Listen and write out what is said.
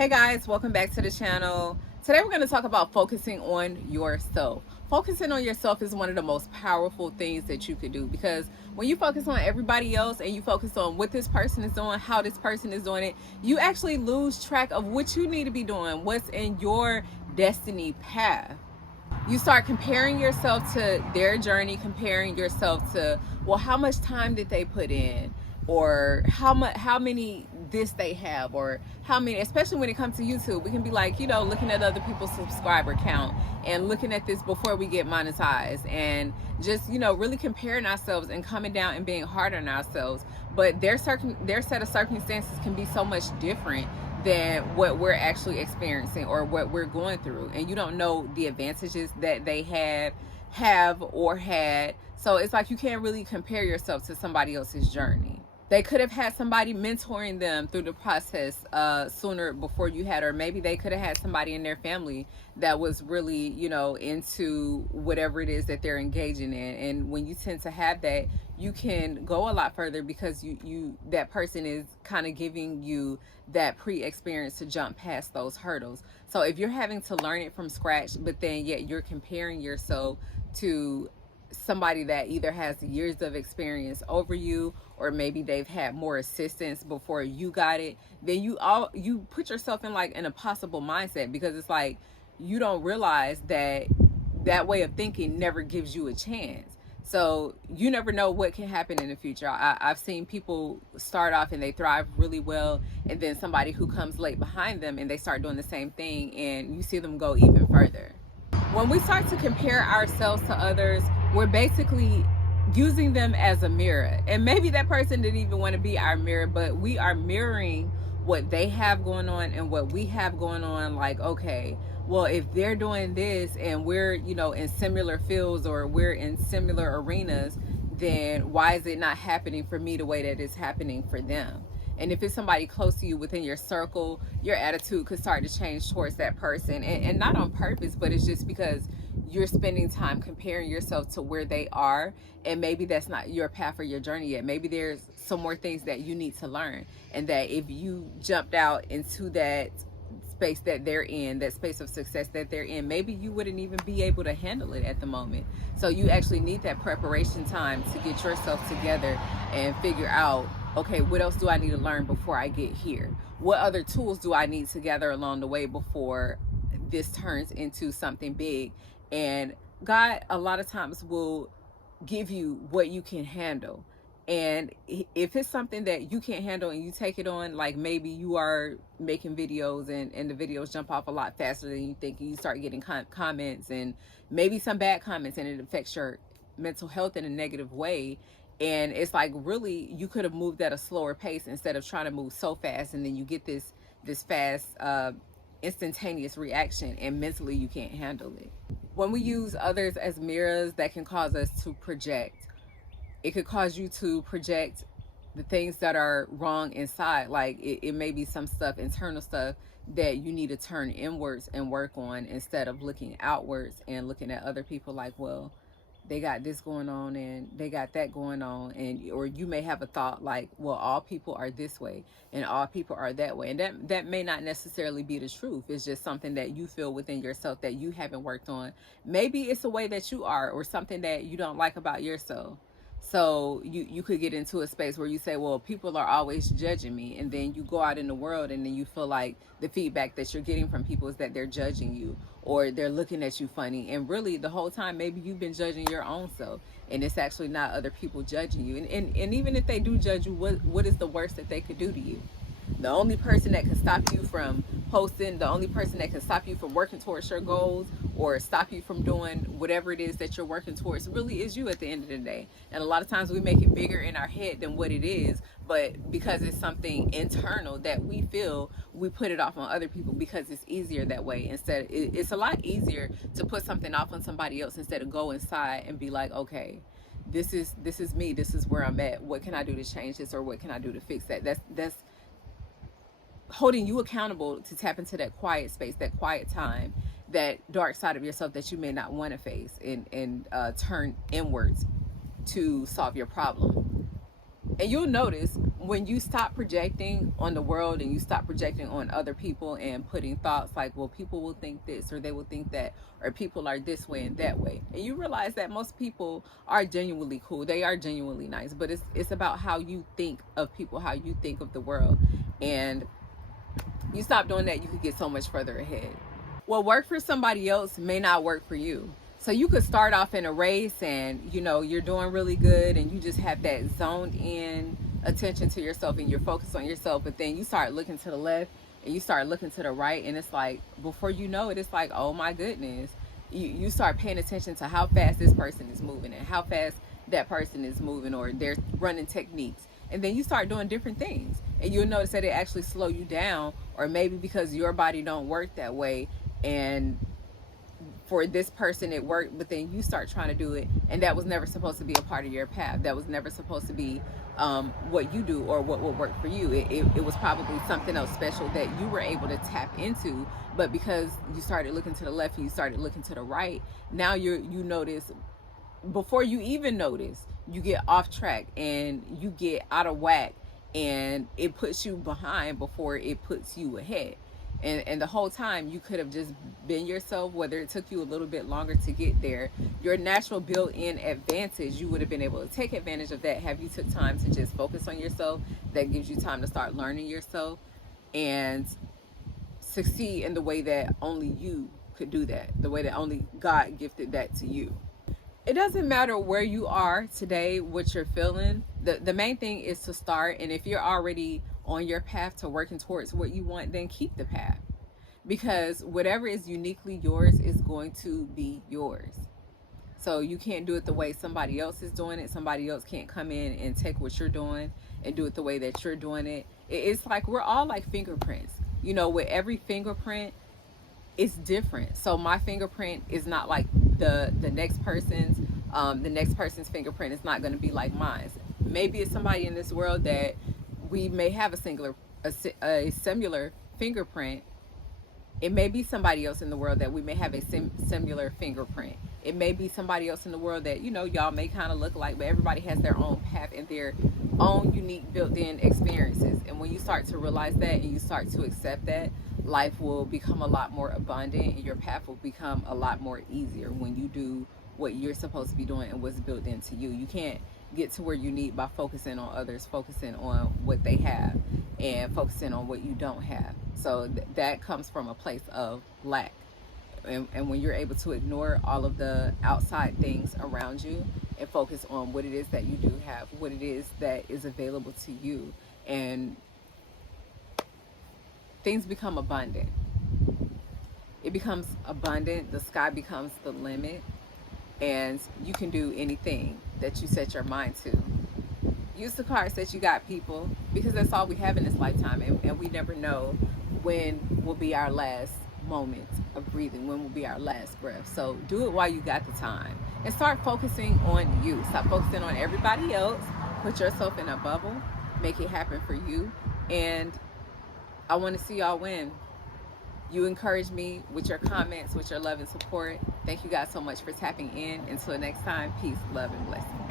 Hey guys, welcome back to the channel. Today we're going to talk about focusing on yourself. Focusing on yourself is one of the most powerful things that you could do, because when you focus on everybody else and you focus on what this person is doing, how this person is doing it, you actually lose track of what you need to be doing, what's in your destiny path. You start comparing yourself to their journey, comparing yourself to, well, how much time did they put in, or how many this they have, or how many, especially when it comes to YouTube, we can be like, looking at other people's subscriber count and looking at this before we get monetized, and just really comparing ourselves and coming down and being hard on ourselves. But their set of circumstances can be so much different than what we're actually experiencing or what we're going through, and you don't know the advantages that they have or had. So it's like you can't really compare yourself to somebody else's journey. They could have had somebody mentoring them through the process sooner before you had, or maybe they could have had somebody in their family that was really, into whatever it is that they're engaging in. And when you tend to have that, you can go a lot further, because that person is kind of giving you that pre-experience to jump past those hurdles. So if you're having to learn it from scratch, but then yet you're comparing yourself to somebody that either has years of experience over you, or maybe they've had more assistance before you got it, then you put yourself in like an impossible mindset, because it's like you don't realize that way of thinking never gives you a chance. So you never know what can happen in the future. I've seen people start off and they thrive really well, and then somebody who comes late behind them and they start doing the same thing, and you see them go even further. When we start to compare ourselves to others, we're basically using them as a mirror. And maybe that person didn't even want to be our mirror, but we are mirroring what they have going on and what we have going on. Like, okay, well, if they're doing this and we're, in similar fields, or we're in similar arenas, then why is it not happening for me the way that it's happening for them? And if it's somebody close to you within your circle, your attitude could start to change towards that person. And not on purpose, but it's just because you're spending time comparing yourself to where they are. And maybe that's not your path or your journey yet. Maybe there's some more things that you need to learn. And that if you jumped out into that space that they're in, that space of success that they're in, maybe you wouldn't even be able to handle it at the moment. So you actually need that preparation time to get yourself together and figure out, okay, what else do I need to learn before I get here? What other tools do I need to gather along the way before this turns into something big? And God, a lot of times, will give you what you can handle. And if it's something that you can't handle and you take it on, like maybe you are making videos and the videos jump off a lot faster than you think, and you start getting comments, and maybe some bad comments, and it affects your mental health in a negative way. And it's like, really, you could have moved at a slower pace instead of trying to move so fast, and then you get this fast instantaneous reaction, and mentally you can't handle it. When we use others as mirrors, that can cause us to project. It could cause you to project the things that are wrong inside. Like it may be some stuff, internal stuff, that you need to turn inwards and work on, instead of looking outwards and looking at other people like, well, they got this going on and they got that going on. And or you may have a thought like, well, all people are this way and all people are that way, and that may not necessarily be the truth. It's just something that you feel within yourself that you haven't worked on. Maybe it's a way that you are, or something that you don't like about yourself. So you could get into a space where you say, well, people are always judging me, and then you go out in the world and then you feel like the feedback that you're getting from people is that they're judging you, or they're looking at you funny. And really, the whole time, maybe you've been judging your own self, and it's actually not other people judging you. And even if they do judge you, what is the worst that they could do to you? The only person that can stop you from posting, the only person that can stop you from working towards your goals, or stop you from doing whatever it is that you're working towards, really is you at the end of the day. And a lot of times we make it bigger in our head than what it is, but because it's something internal that we feel, we put it off on other people because it's easier that way. Instead, it's a lot easier to put something off on somebody else instead of go inside and be like, okay, this is me, this is where I'm at, what can I do to change this, or what can I do to fix that? That's holding you accountable to tap into that quiet space, that quiet time, that dark side of yourself that you may not want to face, and turn inwards to solve your problem. And you'll notice when you stop projecting on the world and you stop projecting on other people and putting thoughts like, well, people will think this or they will think that, or people are this way and that way. And you realize that most people are genuinely cool. They are genuinely nice, but it's about how you think of people, how you think of the world. And you stop doing that, you could get so much further ahead. What worked for somebody else may not work for you. So you could start off in a race and you're doing really good and you just have that zoned in attention to yourself and you're focused on yourself, but then you start looking to the left and you start looking to the right, and it's like, before you know it, it's like, oh my goodness, you start paying attention to how fast this person is moving and how fast that person is moving, or they're running techniques, and then you start doing different things and you'll notice that it actually slow you down, or maybe because your body don't work that way, and for this person it worked, but then you start trying to do it and that was never supposed to be a part of your path. That was never supposed to be what you do or what will work for you. It was probably something else special that you were able to tap into, but because you started looking to the left and you started looking to the right, now you notice, before you even notice, you get off track and you get out of whack, and it puts you behind before it puts you ahead. And the whole time you could have just been yourself, whether it took you a little bit longer to get there. Your natural built-in advantage, you would have been able to take advantage of that have you took time to just focus on yourself. That gives you time to start learning yourself and succeed in the way that only you could do that, the way that only God gifted that to you. It doesn't matter where you are today, what you're feeling. The main thing is to start, and if you're already on your path to working towards what you want, then keep the path, because whatever is uniquely yours is going to be yours. So you can't do it the way somebody else is doing it. Somebody else can't come in and take what you're doing and do it the way that you're doing it. It's like we're all like fingerprints. With every fingerprint, it's different. So my fingerprint is not like the next person's. The next person's fingerprint is not going to be like mine. Maybe it's somebody in this world that we may have a similar fingerprint. It may be somebody else in the world that we may have a similar fingerprint. It may be somebody else in the world that y'all may kind of look like, but everybody has their own path and their own unique built-in experiences. And when you start to realize that and you start to accept that, life will become a lot more abundant and your path will become a lot more easier when you do what you're supposed to be doing and what's built into you. You can't get to where you need by focusing on others, focusing on what they have, and focusing on what you don't have. So that comes from a place of lack. And when you're able to ignore all of the outside things around you and focus on what it is that you do have, what it is that is available to you, and things become abundant. It becomes abundant. The sky becomes the limit, and you can do anything that you set your mind to. Use the cards that you got, people, because that's all we have in this lifetime, and we never know when will be our last moment of breathing, when will be our last breath. So do it while you got the time, and start focusing on you. Stop focusing on everybody else. Put yourself in a bubble. Make it happen for you. And I want to see y'all win. You encourage me with your comments, with your love and support. Thank you guys so much for tapping in. Until next time, peace, love, and blessings.